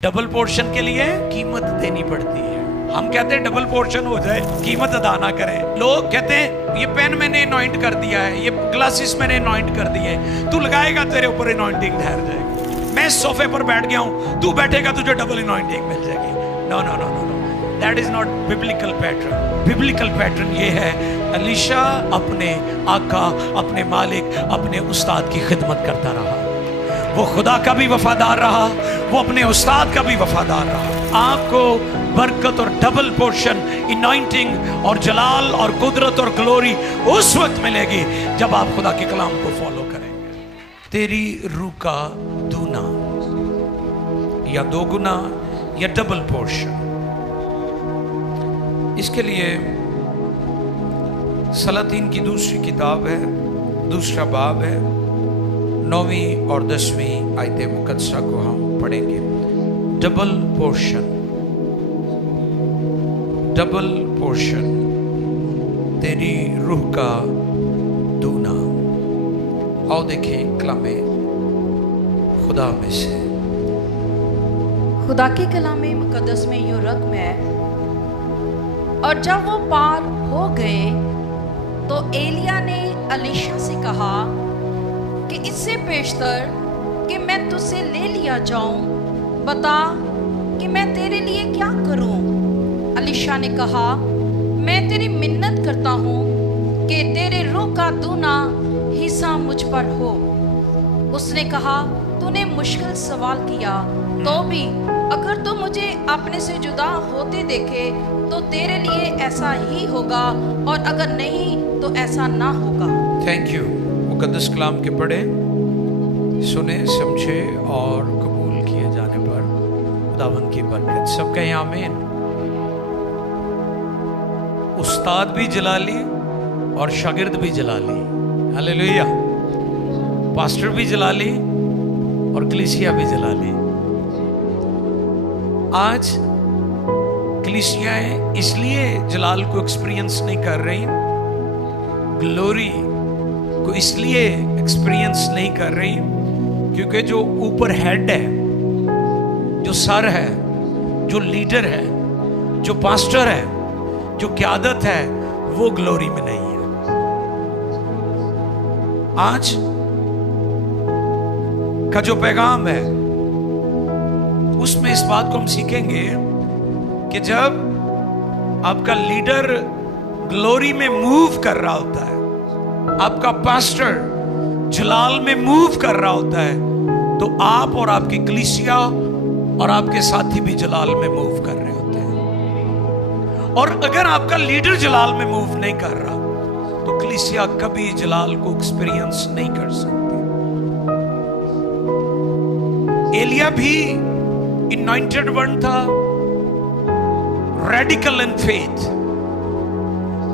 Double portion के लिए कीमत देनी पड़ती है। हम कहते हैं डबल पोर्शन हो जाए, कीमत अदा ना करें। लोग कहते हैं ये पेन मैंने अनॉइंट कर दिया है, ये ग्लासेस मैंने अनॉइंट कर दिए, तू लगाएगा तेरे ऊपर अनॉइंटिंग ठहर जाएगी। मैं इस सोफे पर बैठ गया हूँ, तू बैठेगा तुझे डबल अनॉइंटिंग मिल जाएगी। No no no no no, that is not biblical pattern. Biblical pattern ये है, अलीशा अपने आका, अपने मालिक, अपने उस्ताद की खिदमत करता रहा। वो खुदा का भी वफादार रहा, वो अपने उस्ताद का भी वफादार रहा। आपको बरकत और डबल पोर्शन, अनॉइंटिंग और जलाल और कुदरत और ग्लोरी उस वक्त मिलेगी जब आप खुदा के कलाम को फॉलो करेंगे। तेरी रूह का दूना या दोगुना या डबल पोर्शन, इसके लिए सलातीन की दूसरी किताब है, दूसरा बाब है, 9वीं और 10वीं आयत मुकद्दसा को हम पढ़ेंगे। डबल पोर्शन, डबल पोर्शन, तेरी रूह का दूना। आओ देखें कलामे खुदा में से। खुदा के कलामे मुकद्दस में यूं रकम है, और जब वो पार हो गए तो एलिया ने अलीशा से कहा कि इससे पेशतर कि मैं तुझसे ले लिया जाऊं, बता कि मैं तेरे लिए क्या करूं। अलीशा ने कहा, मैं तेरी मिन्नत करता हूं कि तेरे रूह का दूना हिस्सा मुझ पर हो। उसने कहा, तूने मुश्किल सवाल किया, तो भी अगर तू मुझे अपने से जुदा होते देखे तो तेरे लिए ऐसा ही होगा, और अगर नहीं तो ऐसा ना होगा। Thank you. मुकद्दस कलाम के पढ़े, सुने, समझे और कबूल किए जाने पर खुदावंद की बरकत। सब कहें आमीन। उस्ताद भी जलाली और शागिर्द भी जलाली। हालेलुया। पास्टर भी जलाली और कलीसिया भी जलाली। आज कलीसियाएं इसलिए जलाल को एक्सपीरियंस नहीं कर रही, ग्लोरी को इसलिए एक्सपीरियंस नहीं कर रही, क्योंकि जो ऊपर हेड है, जो सर है, जो लीडर है, जो पास्टर है, जो क़यादत है, वो ग्लोरी में नहीं है। आज का जो पैगाम है उसमें इस बात को हम सीखेंगे कि जब आपका लीडर ग्लोरी में मूव कर रहा होता है, आपका पास्टर जलाल में मूव कर रहा होता है, तो आप और आपकी कलीसिया और आपके साथी भी जलाल में मूव कर रहे होते हैं। और अगर आपका लीडर जलाल में मूव नहीं कर रहा तो कलीसिया कभी जलाल को एक्सपीरियंस नहीं कर सकती। एलिया भी अनॉइंटेड वन था, रेडिकल इन फेथ।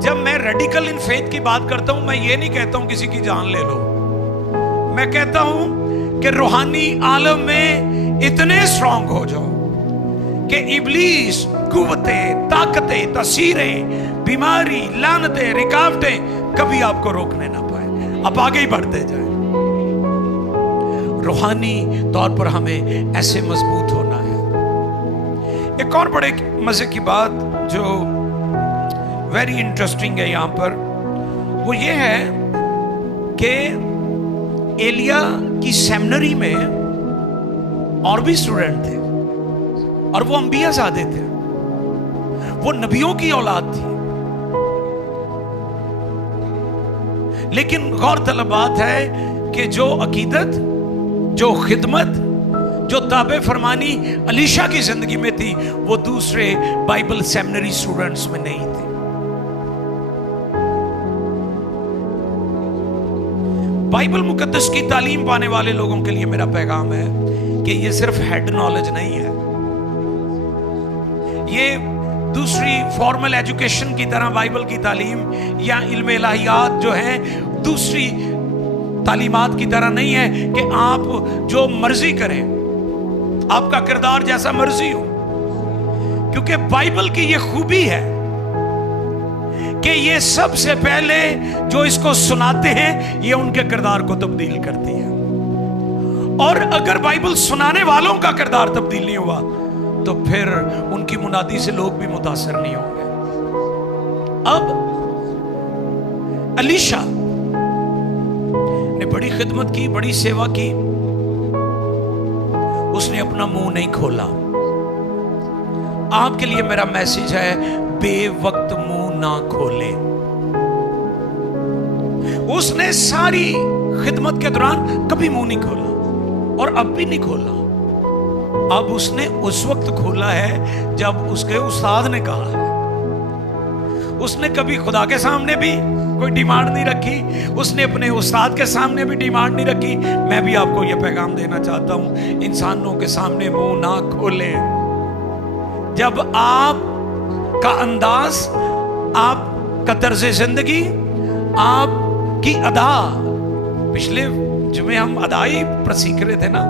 जब मैं रेडिकल इन फेथ की बात करता हूं, मैं ये नहीं कहता हूं किसी की जान ले लो। मैं कहता हूं कि रूहानी आलम में इतने स्ट्रांग हो जाओ कि इब्लीस, कुव्वतें, ताकतें, तसीरें, बीमारी, लानतें, रुकावटें कभी आपको रोकने ना पाए। आप आगे ही बढ़ते जाए। रूहानी तौर पर हमें ऐसे मजबूत होना है। एक और बड़े मजे की बात जो वेरी इंटरेस्टिंग है यहां पर, वो ये है कि एलिया की सेमिनरी में और भी स्टूडेंट थे, और वो अंबियाज़ादे थे, वो नबियों की औलाद थी। लेकिन गौरतलब बात है कि जो अकीदत, जो खिदमत, जो ताबे फरमानी अलीशा की जिंदगी में थी, वो दूसरे बाइबल सेमिनरी स्टूडेंट्स में नहीं थी। बाइबल मुकद्दस की तालीम पाने वाले लोगों के लिए मेरा पैगाम है कि ये सिर्फ हेड नॉलेज नहीं है, ये दूसरी फॉर्मल एजुकेशन की तरह बाइबल की तालीम या इल्म इलाहियात जो है दूसरी तालीमात की तरह नहीं है कि आप जो मर्जी करें, आपका किरदार जैसा मर्जी हो। क्योंकि बाइबल की ये खूबी है कि ये सबसे पहले जो इसको सुनाते हैं, ये उनके किरदार को तब्दील करती है। اور اگر بائبل سنانے والوں کا کردار تبدیل نہیں ہوا تو پھر ان کی منادی سے لوگ بھی متاثر نہیں ہوں گے. اب الیشا نے بڑی خدمت کی, بڑی سیوا کی, اس نے اپنا منہ نہیں کھولا. آپ کے لیے میرا میسج ہے, بے وقت منہ نہ کھولے. اس نے ساری خدمت کے دوران کبھی منہ نہیں کھولا اور اب بھی نہیں کھولا. اب اس نے اس وقت کھولا ہے جب اس کے استاد نے کہا ہے. اس نے کبھی خدا کے سامنے بھی کوئی ڈیمانڈ نہیں رکھی, اس نے اپنے استاد کے سامنے بھی ڈیمانڈ نہیں رکھی. میں بھی آپ کو یہ پیغام دینا چاہتا ہوں, انسانوں کے سامنے منہ نہ کھولیں. جب آپ کا انداز, آپ کا طرز زندگی, آپ کی ادا, پچھلے جمعے ہم ادا ہی سیکھ رہے تھے نا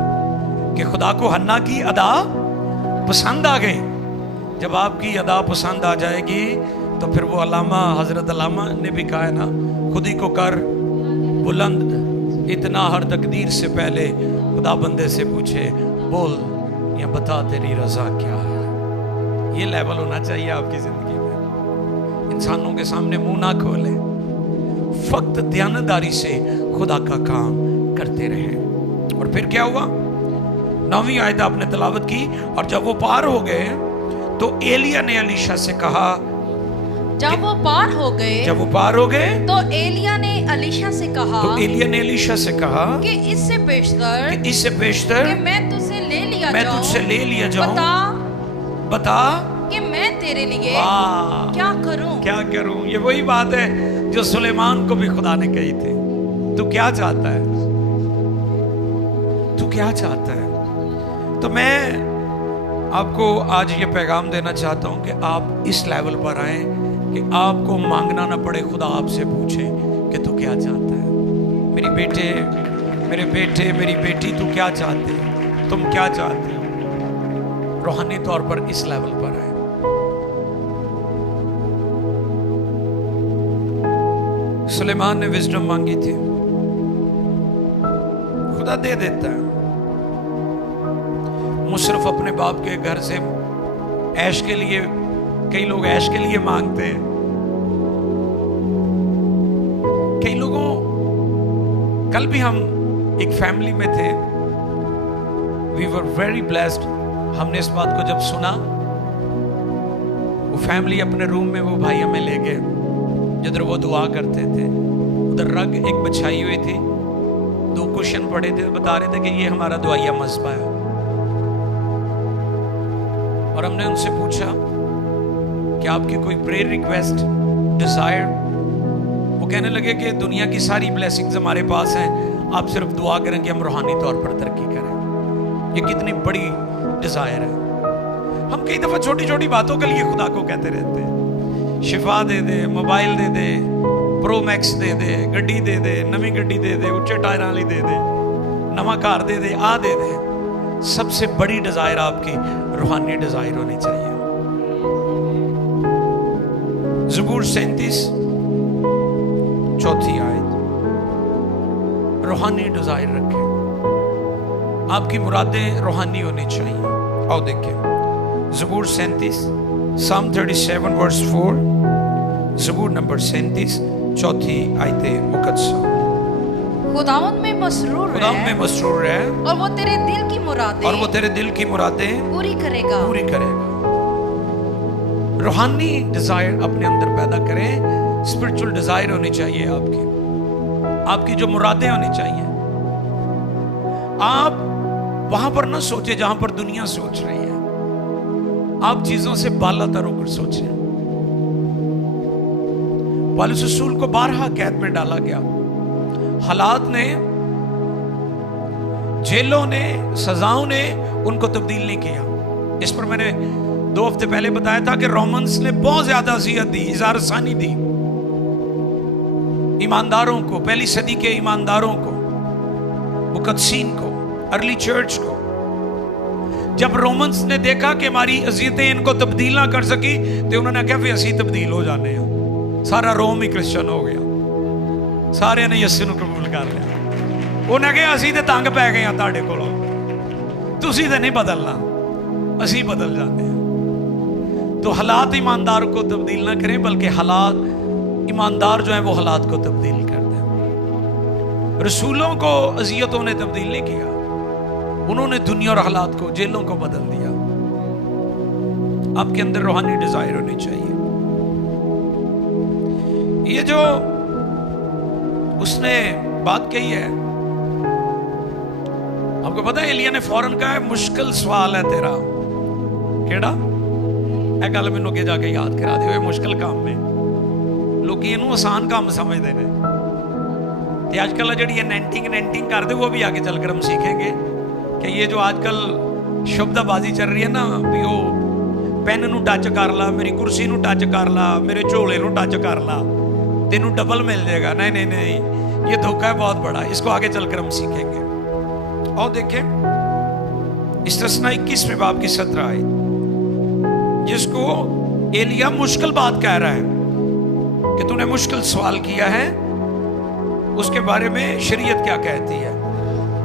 کہ خدا کو حنا کی ادا پسند آ گئی. جب آپ کی ادا پسند آ جائے گی تو پھر وہ علامہ حضرت علامہ نے بھی کہا ہے نا, خود ہی کو کر بلند اتنا ہر تقدیر سے پہلے خدا بندے سے پوچھے بول یا بتا تیری رضا کیا ہے. یہ لیول ہونا چاہیے آپ کی زندگی میں. انسانوں کے سامنے منہ نہ کھولیں, فقط دیانتداری سے خدا کا کام کرتے رہیں. اور پھر کیا ہوا؟ 9ویں آیت آپ نے تلاوت کی. اور جب وہ پار ہو گئے تو ایلیا نے الیشا سے کہا, جب وہ پار ہو گئے تو ایلیا نے الیشا سے کہا کہ اس سے بیشتر کہ میں تجھ سے لے لیا جاؤں, بتا کہ میں تیرے لیے کیا کروں. یہ وہی بات ہے جو سلیمان کو بھی خدا نے کہی تھی. تو کیا چاہتا ہے؟ تو میں آپ کو آج یہ پیغام دینا چاہتا ہوں کہ آپ اس لیول پر آئیں کہ آپ کو مانگنا نہ پڑے, خدا آپ سے پوچھے کہ تو کیا چاہتا ہے. میرے بیٹے, میری بیٹی, تو کیا چاہتے ہو؟ تم کیا چاہتے ہو؟ روحانی طور پر اس لیول پر آئے. سلیمان نے وزڈم مانگی تھی, خدا دے دیتا ہے. مصرف اپنے باپ کے گھر سے عیش کے لیے, کئی لوگ عیش کے لیے مانگتے ہیں. کئی لوگوں, کل بھی ہم ایک فیملی میں تھے, we were very blessed. ہم نے اس بات کو جب سنا, وہ فیملی اپنے روم میں, وہ بھائی ہمیں لے گئے جدھر وہ دعا کرتے تھے. ادھر رگ ایک بچھائی ہوئی تھی, 2 کشن پڑے تھے, بتا رہے تھے کہ یہ ہمارا دعائیہ مذہب ہے. اور ہم نے ان سے پوچھا کہ آپ کی کوئی پریئر ریکویسٹ, ڈیزائر؟ وہ کہنے لگے کہ دنیا کی ساری بلیسنگز ہمارے پاس ہیں, آپ صرف دعا کریں کہ ہم روحانی طور پر ترقی کریں. یہ کتنی بڑی ڈیزائر ہے. ہم کئی دفعہ چھوٹی چھوٹی باتوں کے لیے خدا کو کہتے رہتے ہیں, شفا دے دے, موبائل دے دے, پرو میکس دے دے, گڈی دے دے, نویں گڈی دے دے, اچے ٹائر والی دے دے, نواں کار دے دے, دے دے. سب سے بڑی ڈیزائر آپ کی روحانی ڈیزائر ہونی چاہیے. زبور 37 4 آیت, روحانی ڈیزائر رکھیں. آپ کی مرادیں روحانی ہونی چاہیے. آؤ دیکھیں زبور 37, Psalm 37 verse 4, زبور نمبر 37 4 آیت مقدسہ. خداوند میں مسرور رہے اور وہ تیرے دل کی مرادیں پوری کرے گا. روحانی ڈیزائر اپنے اندر پیدا کریں. اسپرچول ڈیزائر ہونی چاہیے آپ کی جو مرادیں ہونی چاہیے. آپ وہاں پر نہ سوچیں جہاں پر دنیا سوچ رہی ہے. آپ چیزوں سے بالا تر ہو کر سوچیں. پالوس رسول کو بارہا قید میں ڈالا گیا. حالات نے, جیلوں نے, سزاؤں نے ان کو تبدیل نہیں کیا. اس پر میں نے 2 ہفتے پہلے بتایا تھا کہ رومنز نے بہت زیادہ اذیت دی, اظہار ثانی دی ایمانداروں کو, پہلی صدی کے ایمانداروں کو, مقدسین کو, ارلی چرچ کو. جب رومنز نے دیکھا کہ ہماری اذیتیں ان کو تبدیل نہ کر سکی تو انہوں نے کہا بھی اسی تبدیل ہو جانے ہیں. سارا روم ہی کرسچن ہو گیا, سارے نے یسوع کو قبول کر لیا. उन्हें कहा असी तो तंग पै गए तुहाडे कोलों, तुसी तो नहीं बदलना, असी बदल जाते हैं। तो हालात ईमानदार को तब्दील ना करें, बल्कि हालात ईमानदार जो है वो हालात को तब्दील कर दें। रसूलों को अजियतों ने तब्दील नहीं किया, उन्होंने दुनिया और हालात को, जेलों को बदल दिया। आपके अंदर रूहानी डिजायर होनी चाहिए। ये जो उसने बात कही है, आपको पता है एलिया ने फौरन कहा है मुश्किल सवाल है तेरा, केड़ा ए गल मैनू अगे जाके याद करा दे, मुश्किल काम में लोग इनू आसान काम समझते हैं। तो आजकल जी नेंटिंग करते वो भी आगे चलकर हम सीखेंगे कि ये जो आजकल शब्दबाजी चल रही है ना, भी वो पेन नू टच कर ला, मेरी कुर्सी नू टच कर ला, मेरे झोले नू टच कर ला, तेनू डबल मिल जाएगा। नहीं नहीं नहीं, ये धोखा है बहुत बड़ा, इसको आगे चलकर हम सीखेंगे। और देखें इस्तिस्ना 21वें बाब की 17 आयत, जिसको एलिया मुश्किल बात कह रहा है कि तूने मुश्किल सवाल किया है, उसके बारे में शरीयत क्या कहती है।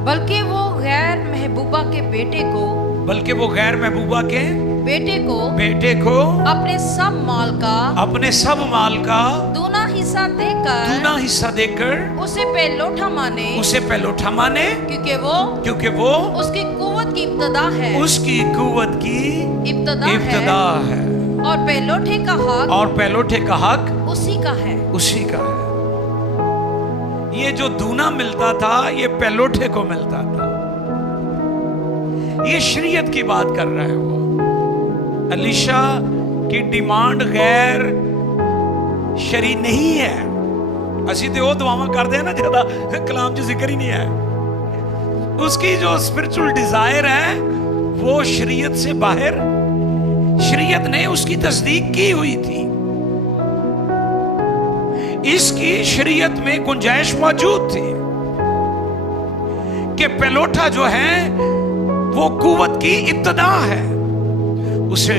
बल्कि वो गैर महबूबा के बेटे को, बल्कि वो गैर महबूबा के बेटे को अपने सब माल का दूना हिस्सा देकर उसे पहलोठा माने, क्योंकि वो उसकी कुव्वत की इब्तदा है, और पहलोठे का हक उसी का है। ये जो दूना मिलता था ये पहलोठे को मिलता था। ये शरीयत की बात कर रहा है वो। अलीशा की डिमांड गैर शरी नहीं है। असी तो वो दुआवां करते हैं ना, ज्यादा कलाम च जिक्र ही नहीं है। उसकी जो स्पिरिचुअल डिजायर है वो शरीयत से बाहर, शरीयत ने उसकी तस्दीक की हुई थी, इसकी शरीयत में गुंजाइश मौजूद थी कि पहलोठा जो है वो कुव्वत की इब्तदा है, उसे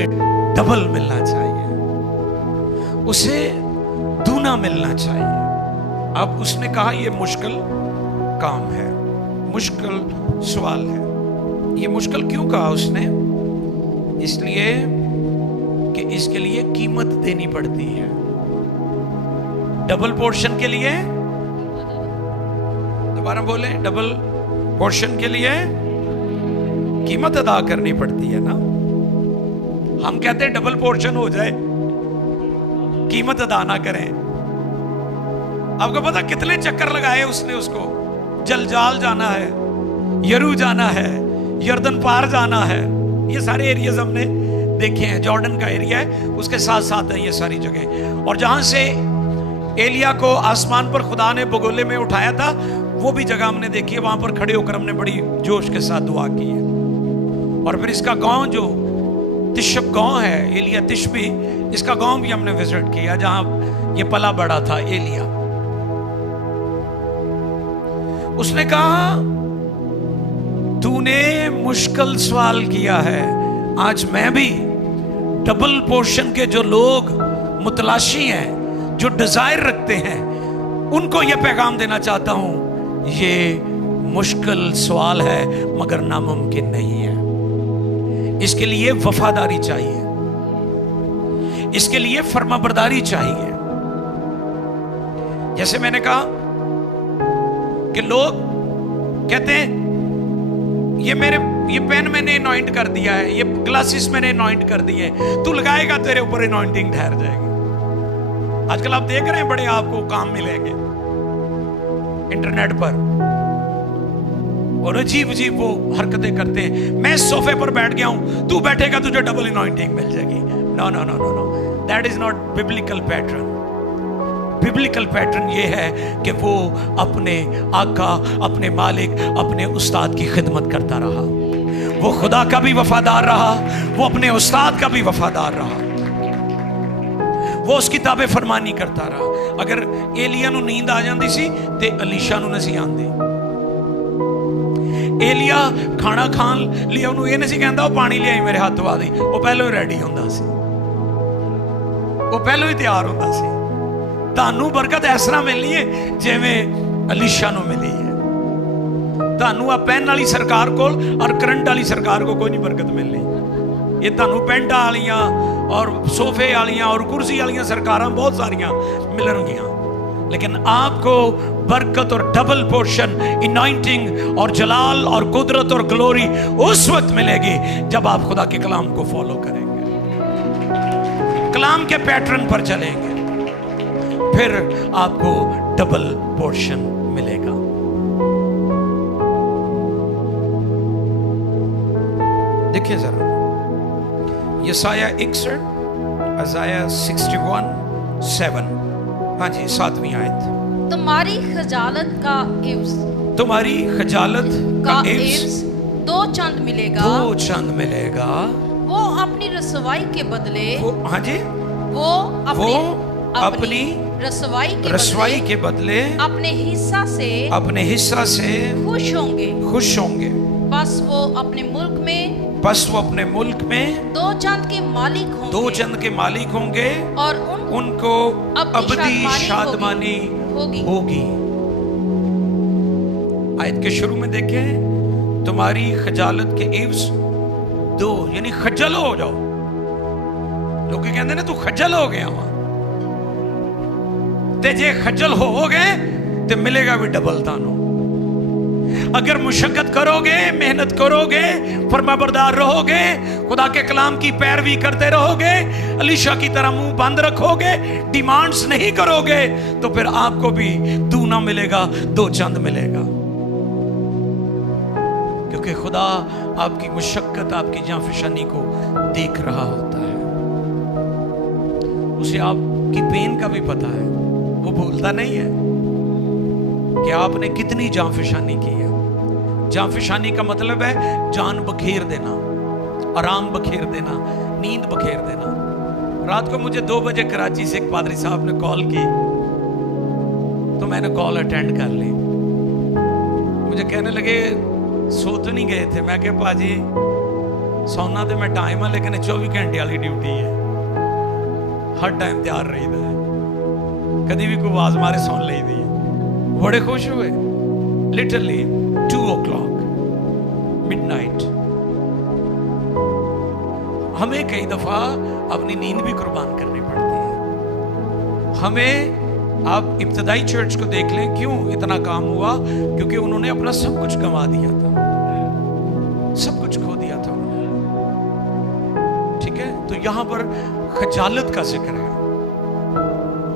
डबल मिलना चाहिए, उसे दूना मिलना चाहिए। अब उसने कहा ये मुश्किल काम है, मुश्किल सवाल है। ये मुश्किल क्यों कहा उसने? इसलिए कि इसके लिए कीमत देनी पड़ती है। डबल पोर्शन के लिए, दोबारा बोले, डबल पोर्शन के लिए कीमत अदा करनी पड़ती है ना। हम कहते हैं डबल पोर्शन हो जाए, कीमत अदा ना करें। आपको पता कितने चक्कर लगाए उसने उसको? जलजाल जाना है, यरू जाना है, यर्दन पार जाना है, ये सारे एरियाज हमने देखे हैं। जॉर्डन का एरिया है, उसके साथ साथ है ये सारी जगह। और जहां से एलिया को आसमान पर खुदा ने बगोले में उठाया था, वो भी जगह हमने देखी है। वहां पर खड़े होकर हमने बड़ी जोश के साथ दुआ की है। और फिर इसका गांव जो तिशब गांव है, एलिया तिशबी, इसका गांव भी हमने विजिट किया, जहां ये पला बड़ा था एलिया। उसने कहा तूने मुश्किल सवाल किया है, आज मैं भी डबल पोर्शन के जो लोग मुतलाशी हैं, जो डिजायर रखते हैं, उनको यह पैगाम देना चाहता हूं, ये मुश्किल सवाल है मगर नामुमकिन नहीं है। इसके लिए वफादारी चाहिए, इसके लिए फर्माबरदारी चाहिए। जैसे मैंने कहा कि लोग कहते हैं ये पेन मैंने अनॉइंट कर दिया है, ये ग्लासेस मैंने अनॉइंट कर दिए, तू लगाएगा तेरे ऊपर अनॉइंटिंग ठहर जाएगी। आजकल आप देख रहे हैं बड़े आपको काम मिलेंगे इंटरनेट पर, और अजीब अजीब वो हरकतें करते हैं। मैं सोफे पर बैठ गया हूं, तू बैठेगा तुझे डबल अनॉइंटिंग मिल जाएगी। No no no no no, that is not biblical pattern. Biblical pattern ये है कि वो अपने आका, अपने मालिक, अपने उस्ताद की खिदमत करता रहा। वो खुदा का भी वफादार रहा, वो अपने उस्ताद का भी वफादार रहा, वो उसकी ताबे फरमानी करता रहा। अगर एलिया नू नींद आ जाती सी ते अलीशा नू नहीं आंदी। एलिया खाना खान लिया उन्होंने ये नहीं कहता पानी लिया मेरे हाथ वा दी, वो पहले ही रेडी होंदा सी, वो पहले ही तैयार होंदा सी। तानू बरकत इस तरह मिलनी है जिवें अलीशा नू मिली है। ਤੁਹਾਨੂੰ ਆ ਪੈਨ ਵਾਲੀ ਸਰਕਾਰ ਕੋਲ ਔਰ ਕਰੰਟ ਵਾਲੀ ਸਰਕਾਰ को कोई नहीं बरकत मिलनी। ये ਤੁਹਾਨੂੰ ਪੈਂਟਾਂ ਵਾਲੀਆਂ और सोफे वालियां और कुर्सी वालियां सरकारां बहुत सारियां मिलणगियां, लेकिन आपको बरकत और डबल पोर्शन, इनॉइंटिंग और जलाल और कुदरत और ग्लोरी उस वक्त मिलेगी जब आप खुदा के कलाम को फॉलो करेंगे, कलाम के पैटर्न पर चलेंगे, फिर आपको डबल पोर्शन मिलेगा। देखिए जरा यसाया 61, अज़ाया 61:7, हाँ जी 7वीं आयत। तुम्हारी खजालत का इव्स, तुम्हारी खजालत का इव्स 2 चंद मिलेगा, 2 चंद मिलेगा। वो अपनी रसवाई के बदले, वो हाँ जी, वो अपनी रसवाई के बदले अपने हिस्सा से खुश होंगे। बस वो अपने मुल्क में 2 चंद के मालिक होंगे और उनको अबदी शादमानी होगी। आयत के शुरू में देखें, तुम्हारी खजालत के इव्स 2, यानी खज्जल हो जाओ। लोग कहते हैं ना तू खज्जल हो गया वहां, ते जे खज्जल हो गए तो मिलेगा भी डबल तानू। अगर मुशक्कत करोगे, मेहनत करोगे, फरमाबरदार रहोगे, खुदा के कलाम की पैरवी करते रहोगे, अलीशा की तरह मुंह बंद रखोगे, डिमांड्स नहीं करोगे, तो फिर आपको भी दूना मिलेगा, 2 चंद मिलेगा। क्योंकि खुदा आपकी मुशक्कत, आपकी जाफिशानी को देख रहा होता है, उसे आपकी पेन का भी पता है, वो भूलता नहीं है कि आपने कितनी जाफिशानी की है। जाफिशानी का मतलब है जान बखेर देना, आराम बखेर देना, नींद बखेर देना। रात को मुझे 2 बजे कराची से एक पादरी साहब ने कॉल की, तो मैंने कॉल अटेंड कर ली। मुझे कहने लगे सो तो नहीं गए थे? मैं कहा पाजी सोना तो मैं टाइम है, लेकिन 24 घंटे वाली ड्यूटी है, हर टाइम तैयार रहीदा है, कभी भी कोई आवाज मारे सुन ली दी। बड़े खुश हुए, लिटरली 2 o'clock midnight। हमें कई दफा अपनी नींद भी कुर्बान करनी पड़ती है। हमें आप इब्तदाई चर्च को देख लें, क्यों इतना काम हुआ? क्योंकि उन्होंने अपना सब कुछ गंवा दिया था, सब कुछ खो दिया था उन्होंने। ठीक है, तो यहां पर खजालत का जिक्र है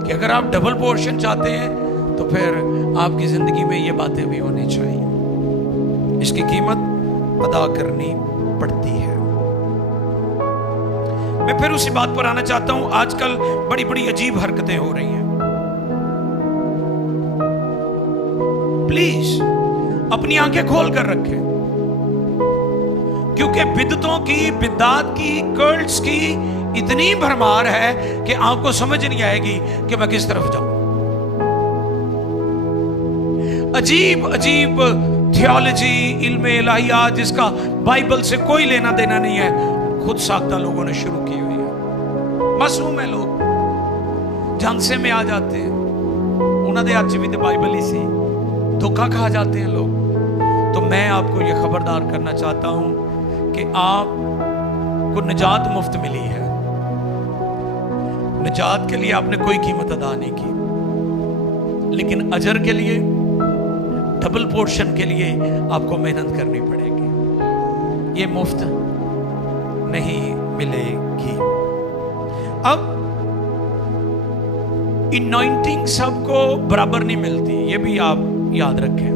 कि अगर आप डबल पोर्शन चाहते हैं तो फिर आपकी जिंदगी में ये बातें भी होनी चाहिए, इसकी कीमत अदा करनी पड़ती है। मैं फिर उसी बात पर आना चाहता हूं। आजकल बड़ी बड़ी अजीब हरकतें हो रही हैं। प्लीज अपनी आंखें खोल कर रखें, क्योंकि बिदतों की, बिदात की, कल्ट्स की इतनी भरमार है कि आपको समझ नहीं आएगी कि मैं किस तरफ जाऊं। अजीब अजीब थियोलॉजी, इल्म इलाहियात, जिसका बाइबल से कोई लेना देना नहीं है, खुद साख्ता लोगों ने शुरू की हुई है। मासूम है लोग, झांसे में आ जाते हैं, उन्होंने आज भी तो बाइबल ही सी, धोखा खा जाते हैं लोग। तो मैं आपको ये खबरदार करना चाहता हूं कि आपको निजात मुफ्त मिली है। निजात के लिए आपने कोई कीमत अदा नहीं की, लेकिन अजर के लिए, डबल पोर्शन के लिए आपको मेहनत करनी पड़ेगी, ये मुफ्त नहीं मिलेगी। अब इनॉइंटिंग सबको बराबर नहीं मिलती, ये भी आप याद रखें।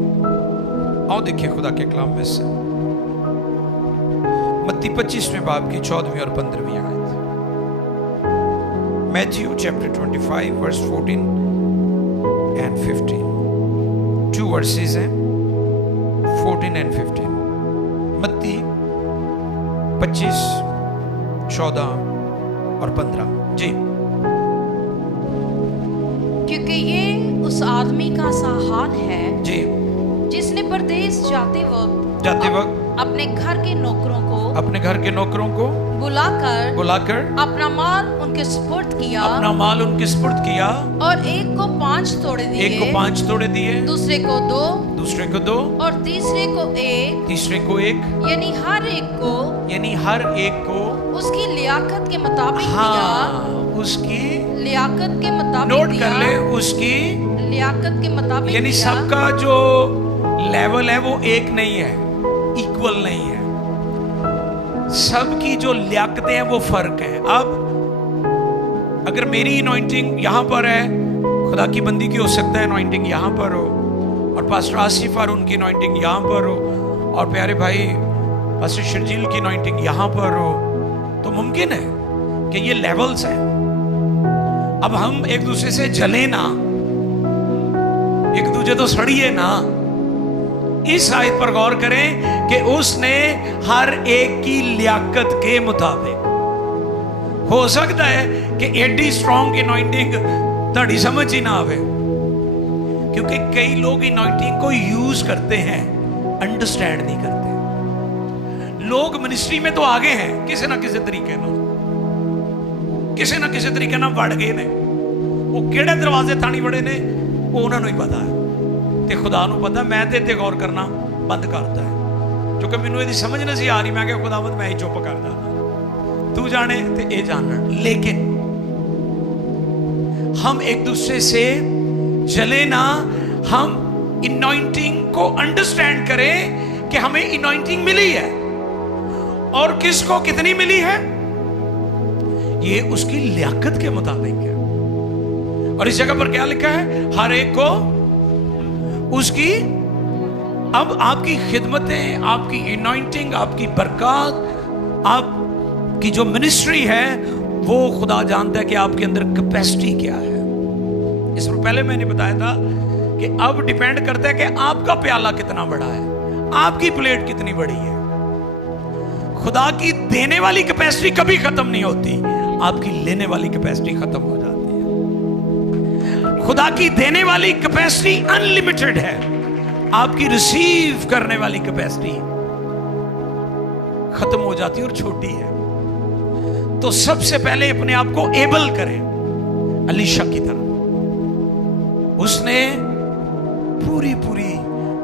आओ देखिए खुदा के कलाम में से मत्ती 25वें बाब की 14वीं और 15वीं आयत। Matthew chapter 25 verse 14 and 15, 2 verses हैं, 14 and 15। मत्ती 25, 14 और 15 जी। क्योंकि ये उस आदमी का सा हाल है जी जिसने परदेश जाते वक्त अपने घर के नौकरों को बुलाकर अपना माल उनके सुपुर्द किया, और एक को 5 तोड़े दिए, दूसरे को 2, दूसरे को 2 और तीसरे को 1, तीसरे को 1, यानी हर एक को यानी हर एक को उसकी लियाकत के मुताबिक हाँ दिया। उसकी, लियाकत के मुताबिक नोट दिया, कर ले, उसकी लियाकत के मुताबिक यानी दिया। सबका जो लेवल है वो एक नहीं है, इक्वल नहीं है, सबकी जो लियाकतें हैं वो फर्क है। अब अगर मेरी अनॉइंटिंग यहाँ पर है, खुदा की बंदी की हो सकता है अनॉइंटिंग यहाँ पर हो, और पास्टर आसिफ और उनकी अनॉइंटिंग यहाँ पर हो, और प्यारे भाई पास्टर शर्जील की अनॉइंटिंग यहाँ पर हो, तो मुमकिन है कि ये लेवल्स हैं। अब हम एक दूसरे से जले ना, एक दूसरे तो सड़िए ना। इस आयत पर गौर करें कि उसने हर एक की लियाकत के मुताबिक, हो सकता है कि एडी स्ट्रॉन्ग अनॉइंटिंग ताड़ी समझ ही ना आवे, क्योंकि कई लोग अनॉइंटिंग को यूज करते हैं, अंडरस्टैंड नहीं करते। लोग मिनिस्ट्री में तो आगे हैं, किसी ना किसी तरीके ना वड़ गए ने, वो केड़े दरवाजे थानी वड़े ने वो उन्होंने ही पता है, ते खुदा नूं पता। मैं ते गौर करना बंद करता है, क्योंकि मैनू इहदी समझ नहीं सी आ रही। मैं क्या खुदावंद मैं ही चुप कर जाना, तू जाने ते ये जानन। लेकिन हम एक दूसरे से जले ना, हम अनॉइंटिंग को अंडरस्टैंड करें कि हमें अनॉइंटिंग मिली है और किसको कितनी मिली है, ये उसकी लियाकत के मुताबिक है। और इस जगह पर क्या लिखा है, हर एक को उसकी। अब आपकी खिदमतें, आपकी अनॉइंटिंग, आपकी बरकत, आपकी जो मिनिस्ट्री है, वो खुदा जानता है कि आपके अंदर कैपेसिटी क्या है। इस पर पहले मैंने बताया था कि अब डिपेंड करता है कि आपका प्याला कितना बड़ा है, आपकी प्लेट कितनी बड़ी है। खुदा की देने वाली कैपेसिटी कभी खत्म नहीं होती, आपकी लेने वाली कैपेसिटी खत्म हो जाती है। खुदा की देने वाली कैपेसिटी अनलिमिटेड है, आपकी रिसीव करने वाली कैपेसिटी खत्म हो जाती है और छोटी है। तो सबसे पहले अपने आप को एबल करें अलीशा की तरह। उसने पूरी पूरी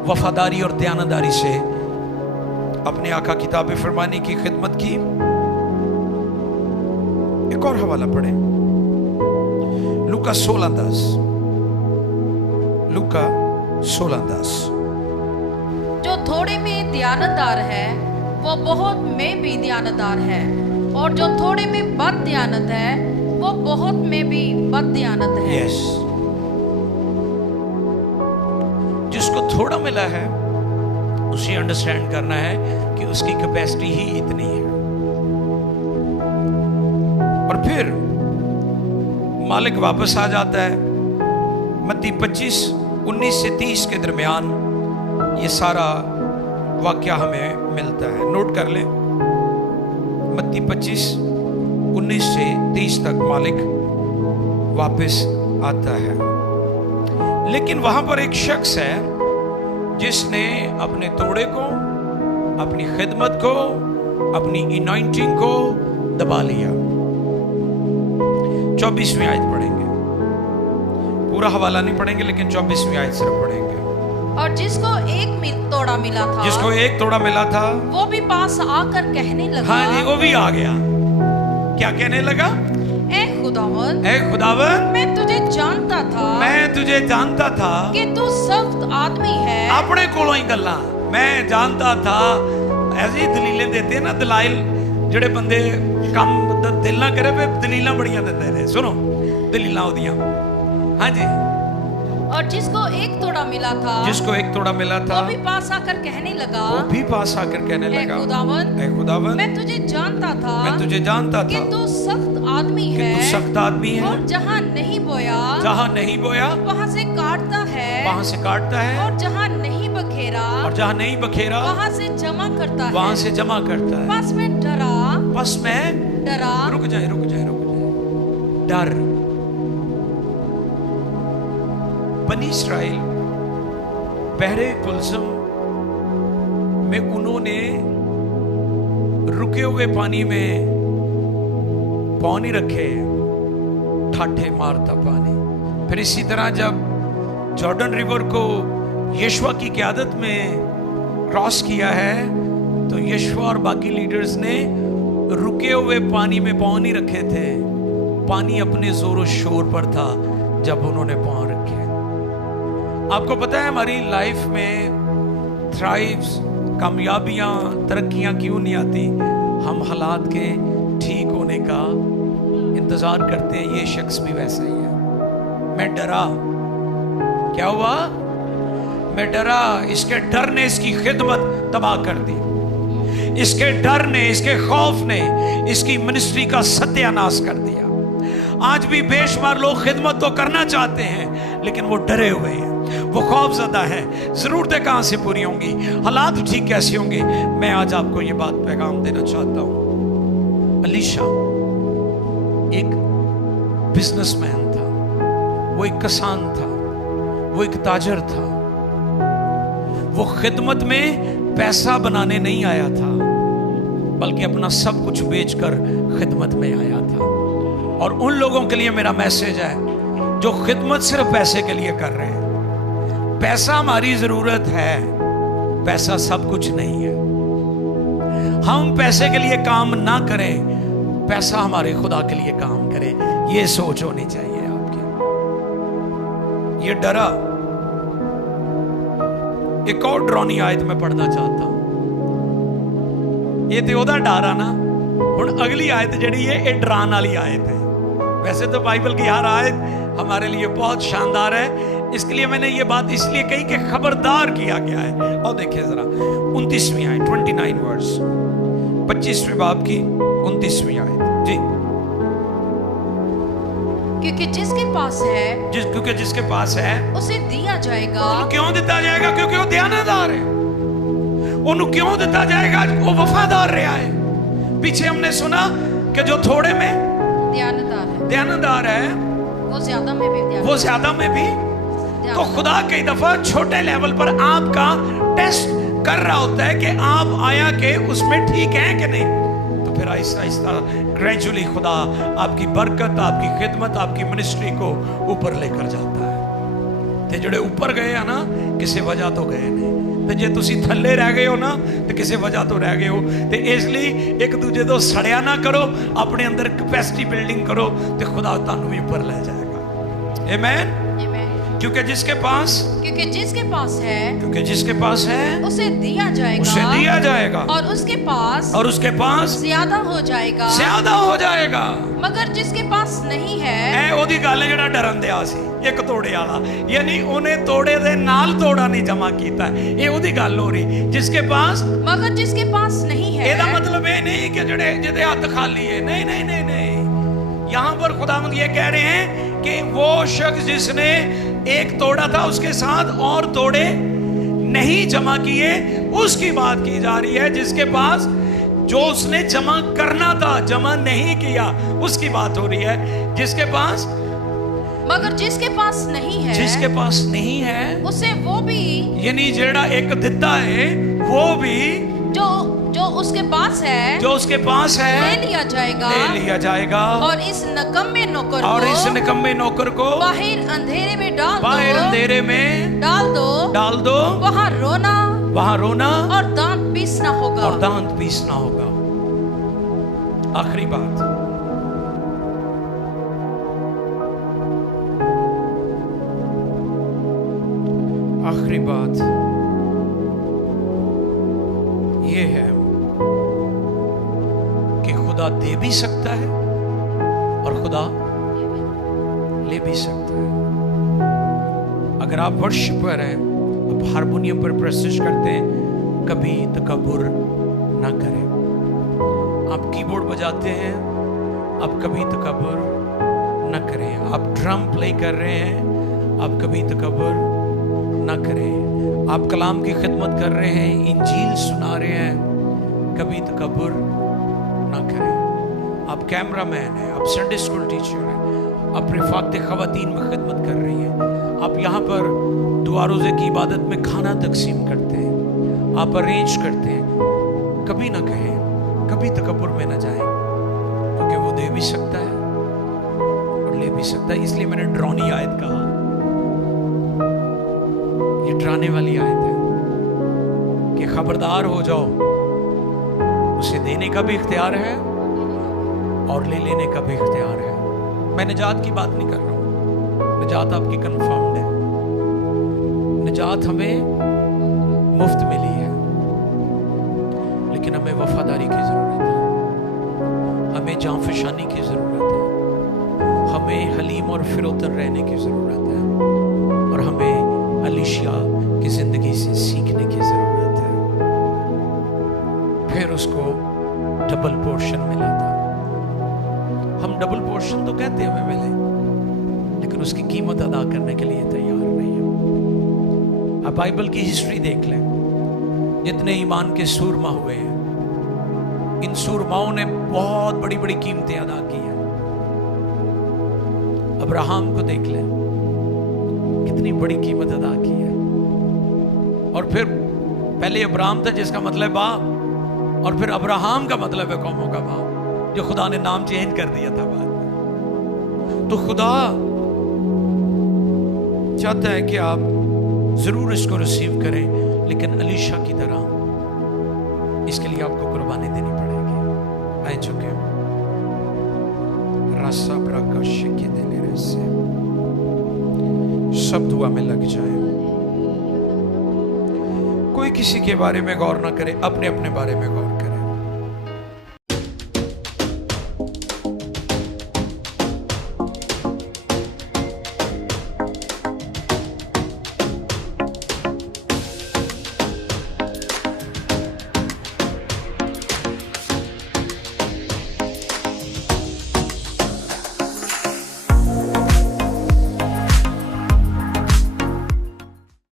वफादारी और दयानतदारी से अपने आका की ताबे फरमाने की खिदमत की। एक और हवाला पढ़े, लूका 16:10, लूका 16:10। जो थोड़े में दयानतदार है वो बहुत में भी दयानतदार है, और जो थोड़े में बद दयानत है वो बहुत में भी बद दयानत है। यस, जिसको थोड़ा मिला है उसे अंडरस्टैंड करना है कि उसकी कैपेसिटी ही इतनी है। और फिर मालिक वापस आ जाता है। मत्ती 25:19 से 30 के दरमियान ये सारा वाक्या हमें मिलता है। नोट कर लें, मत्ती 25:19 से 30 तक मालिक वापस आता है। लेकिन वहां पर एक शख्स है जिसने अपने तोड़े को, अपनी खिदमत को, अपनी अनॉइंटिंग को दबा लिया। 24वीं आयत पढ़ेंगे, पूरा हवाला नहीं पढ़ेंगे लेकिन 24वीं आयत सिर्फ पढ़ेंगे। और जिसको एक तोड़ा मिला था, जिसको एक तोड़ा मिला था, वो भी पास आकर कहने लगा, हाँ जी, वो भी आ गया। क्या कहने लगा? ए खुदावंद, ए खुदावंद, मैं तुझे जानता था, मैं तुझे जानता था कि तू सख्त आदमी है। अपने कोलों ही गल्ला मैं जानता था। ऐसी दलीलें देते हैं ना, दलाइल जेड़े बंदे कम दिल ना करे पे दलीलां बड़ियां देते हैं। सुनो दलीलां ओदियां, हाँ जी। और जिसको एक तोड़ा मिला था, जिसको एक तोड़ा मिला था, वो भी पास आकर कहने लगा, वो भी पास आकर कहने लगा, खुदावंद, ए खुदावंद, मैं तुझे जानता था, मैं तुझे जानता कि था तू सख्त आदमी है, कि तू सख्त आदमी है, और जहाँ नहीं बोया, जहाँ नहीं बोया वहाँ से काटता है, वहाँ से काटता है, और जहाँ नहीं बखेरा, और जहाँ नहीं बखेरा वहाँ से जमा करता है, वहाँ से जमा करता है। बस मैं डरा, बस मैं डरा, रुक जाए, रुक जाए, रुक जाए। डर, बनी इस्राइल बहरे कुलसम में उन्होंने रुके हुए पानी में पाँव नहीं रखे, ठाठे मारता पानी। फिर इसी तरह जब जॉर्डन रिवर को यीशुआ की क़यादत में क्रॉस किया है, तो यीशुआ और बाकी लीडर्स ने रुके हुए पानी में पाँव नहीं रखे थे, पानी अपने जोर शोर पर था जब उन्होंने पाँव रखे। आपको पता है हमारी लाइफ में थ्राइव्स, कामयाबियां, तरक्कियां क्यों नहीं आती? हम हालात के ठीक होने का इंतजार करते हैं। ये शख्स भी वैसा ही है। मैं डरा, क्या हुआ? मैं डरा। इसके डर ने इसकी खिदमत तबाह कर दी, इसके डर ने, इसके खौफ ने इसकी मिनिस्ट्री का सत्यानाश कर दिया। आज भी बेशुमार लोग खिदमत तो करना चाहते हैं, लेकिन वो डरे हुए हैं, वो खौफजदा है। जरूरतें कहां से पूरी होंगी, हालात ठीक कैसे होंगे? मैं आज आपको ये बात पैगाम देना चाहता हूं। अलीशा एक बिजनेसमैन था, वो एक किसान था, वो एक ताजर था। वो खिदमत में पैसा बनाने नहीं आया था, बल्कि अपना सब कुछ बेचकर खिदमत में आया था। और उन लोगों के लिए मेरा मैसेज है जो खिदमत सिर्फ पैसे के लिए कर रहे हैं। पैसा हमारी जरूरत है, पैसा सब कुछ नहीं है। हम पैसे के लिए काम ना करें, पैसा हमारे खुदा के लिए काम करे। ये सोच होनी चाहिए आपकी। ये डरा। एक और डरावनी आयत मैं पढ़ना चाहता हूं। ये तो ओदा डर आ ना, हुण अगली आयत जड़ी है ये डरान वाली आयत है। वैसे तो बाइबल की हर आयत हमारे लिए बहुत शानदार है, इसके लिए मैंने ये बात इसलिए कही कि खबरदार किया गया है। और देखिए जरा 29वीं आयत, 29 वर्स, 25वें बाब की 29वीं आयत जी। क्योंकि जिसके पास है, क्योंकि जिसके पास है उसे दिया जाएगा। क्यों दिता जाएगा? क्योंकि वो दयानतदार है। उन्हें क्यों दिता जाएगा? वो वफादार रहा है। पीछे हमने सुना कि जो थोड़े में दयानतदार है, वो ज्यादा में भी तो खुदा कई दफा छोटे लेवल पर आपका टेस्ट कर रहा होता है कि आप आया के उसमें ठीक हैं कि नहीं। तो फिर आहिस्ता आहिस्ता ग्रेजुअली खुदा आपकी बरकत, आपकी खिदमत, आपकी मिनिस्ट्री को ऊपर लेकर जाता है। ते जड़े ऊपर गए हैं ना, किसी वजह तो गए नहीं। ते जे तुसी थल्ले रह गए हो ना, तो किसी वजह तो रह गए हो। ते इसलिए एक दूजे तो सड़िया ना करो, अपने अंदर कैपेसिटी बिल्डिंग करो, तो खुदा तुहानू भी ऊपर ले जाएगा। आमीन। क्योंकि जिसके पास है उसे दिया जाएगा, और उसके पास ज्यादा हो जाएगा। मगर जिसके पास नहीं है, ओदी गल जेड़ा डरन दिया सी एक तोड़े वाला, यानी उन्हें तोड़े दे नाल तोड़ा नहीं जमा कीता। ये ओदी गल हो रही जिसके पास, मगर जिसके पास नहीं है। एदा मतलब ये नहीं कि जेड़े जिदे हाथ खाली है, नहीं नहीं नहीं नहीं। यहाँ पर खुदावंद ये कह रहे हैं कि वो शख्स जिसने एक तोड़ा था, उसके साथ और तोड़े नहीं जमा किए, उसकी बात की जा रही है। जिसके पास जो उसने जमा करना था, जमा नहीं किया, उसकी बात हो रही है। जिसके पास, मगर जिसके पास नहीं है, उसे वो भी, यानी जेड़ा एक दिता है वो भी जो उसके पास है ले लिया जाएगा। और इस निकम्मे नौकर को बाहर अंधेरे में डाल दो। वहाँ रोना और दांत पीसना होगा। आखिरी बात, ये है कि खुदा दे भी सकता है और खुदा ले भी सकता है। अगर आप वर्शिपर हैं, आप हारमोनियम पर प्रस्तुत करते हैं, कभी तकब्बुर ना करें। आप कीबोर्ड बजाते हैं, आप कभी तकब्बुर ना करें। आप ड्रम प्ले कर रहे हैं, आप कभी तकब्बुर ना करें। आप कलाम की खिदमत कर रहे हैं, इंजील सुना रहे हैं, कभी तकब्बुर ना करें। आप कैमरामैन हैं, आप संडे स्कूल टीचर हैं, आप रिफाकत ख़वातीन में खिदमत कर रही हैं, आप यहाँ पर दुआ रोज़े की इबादत में खाना तकसीम करते हैं, आप अरेंज करते हैं, कभी ना कहें, कभी तकब्बुर में ना जाएं, क्योंकि वो दे भी सकता है और ले भी सकता है। इसलिए मैंने डरावनी आयत कहा। ये ये डराने वाली आयत है कि खबरदार हो जाओ, उसे देने का भी इख्तियार है और ले लेने का भी इख्तियार है। मैं निजात की बात नहीं कर रहा हूँ, निजात आपकी कंफर्म्ड है, निजात हमें मुफ्त मिली है, लेकिन हमें वफादारी की ज़रूरत है, हमें जांफशानी की ज़रूरत है, हमें हलीम और फिरोतर रहने की ज़रूरत है, और हमें अलीशिया की ज़िंदगी से सीखने की ज़रूरत है। फिर उसको डबल पोर्शन मिला था। हम डबल पोर्शन तो कहते हैं हमें मिले, लेकिन उसकी कीमत अदा करने के लिए तैयार नहीं है। आप बाइबल की हिस्ट्री देख लें, जितने ईमान के सूरमा हुए हैं, इन सूरमाओं ने बहुत बड़ी बड़ी कीमतें अदा की हैं। अब्राहम को देख लें, कितनी बड़ी कीमत अदा की है। और फिर पहले अब्राहम था जिसका मतलब बाप, और फिर अब्राहम का मतलब है कौमों का बाप, जो खुदा ने नाम चेंज कर दिया था बाद में। तो खुदा चाहता है कि आप जरूर इसको रिसीव करें, लेकिन अलीशा की तरह इसके लिए आपको कुर्बानी देनी पड़ेगी। आए चुके रासा प्रकाश के दिले से सब दुआ में लग जाए। कोई किसी के बारे में गौर ना करे, अपने अपने बारे में गौर